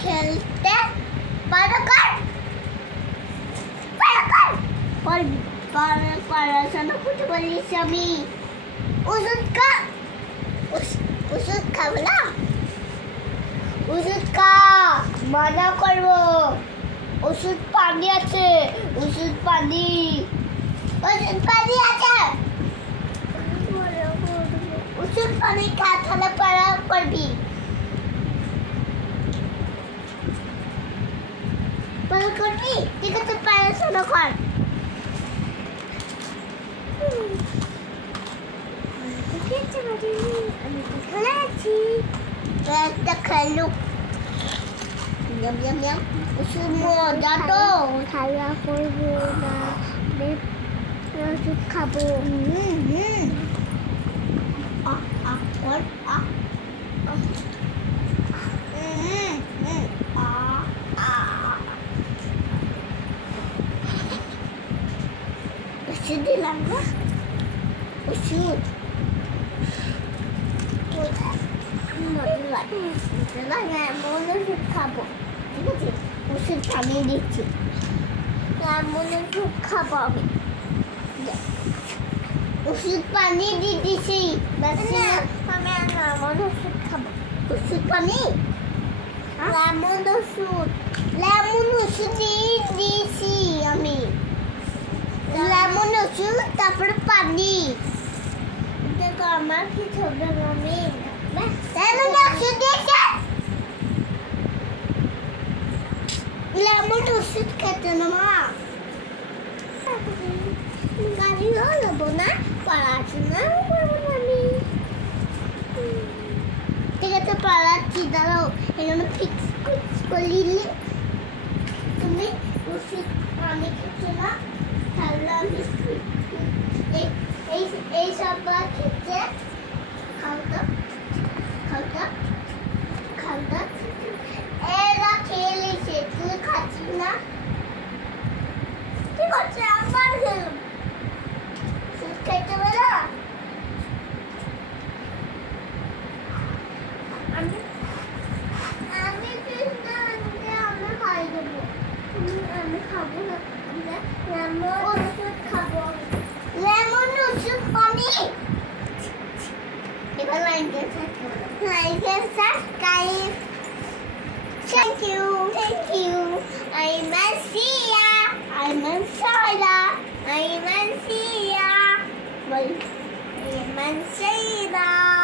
खेलते कुछ बोली समी उसका माना करबो ওষুধ পানি আছে ওষুধ পানি আছে ওষুধ পানি খাওয়া পড়া করবি পড়া করবি ঠিক আছে পড়াশোনা কর আমি খেলে আছি একটা খেলো Yum. Semua jatuh. Saya korban Nasi kabur. Sedih lah. Usut. Mau nasi kabur. ওষুধ পানি দিচ্ছি ওষুধ পানি দিয়ে দিচ্ছি ওষুধ খাবো ওষুধ পানি লেমন ওষুধ দিয়েছি আমি লেমন ওষুধ তারপরে পানি দেখো আমার কি হবে আমি লেমন ওষুধ দিয়েছি লেমন ওষুধ খেতে না মা গাড়ি হলো না পড়াশোনা করবো আমি ঠিক আছে পড়াচ্ছি দাঁড়াও এখানে ফিক্স করলি তুমি ওষুধ আমি খেতে না তাহলে আমি এই সব খেতে খাওয়া এরা খেয়ে লিখে তুই খাচ্ছিস না ঠিক আছে আবার খেলাম খেতে বেলা আমি আমি খাই দেবো আমি খাবো না লেমন ওষুধ খাবো লেমন ওষুধ পানি এবার like subscribe Thank you. I'm Asia. I'm Ansara. I'm Asia. I'm Ansara.